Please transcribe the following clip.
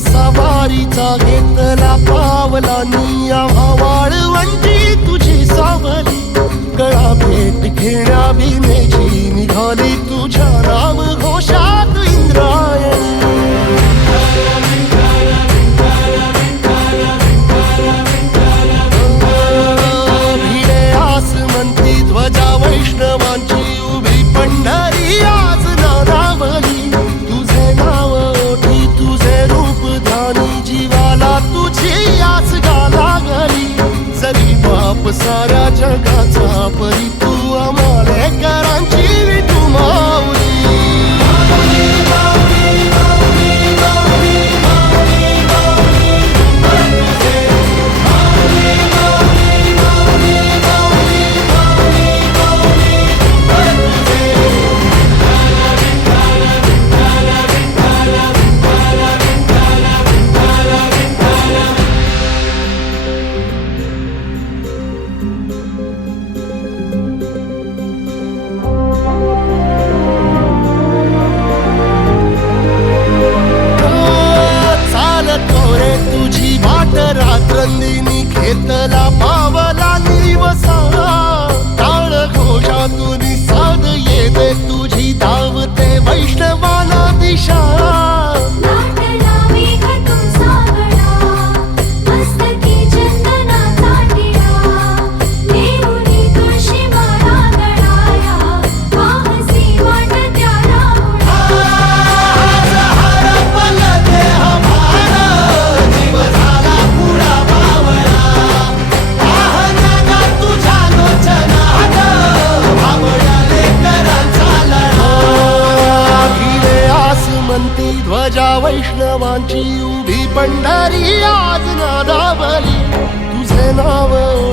सवारीचा घेतला पावला निया वाळवंटी तुझी सावली गळा भेट घेण्या भीमेची निघाली तुझ्या नाम घोषात इंद्रायणी भिडे आसमंती ध्वजा वैष्णवांची उभी पंढरी आज नादावली तुझे नाव ओठी तुझे रूप ध्यानी जीवाला तुझी आस लागली जरी बाप साऱ्या जगाचा परी तू आमालेकरांची विठू माऊली रात्रंदिनी घेतला पावला निवसा टाळ घोषातून साध येते तुझी धावते वैष्णवाला दिशा ध्वजा वैष्णवांची उभी पंढरी आज नादावली तुझे नाव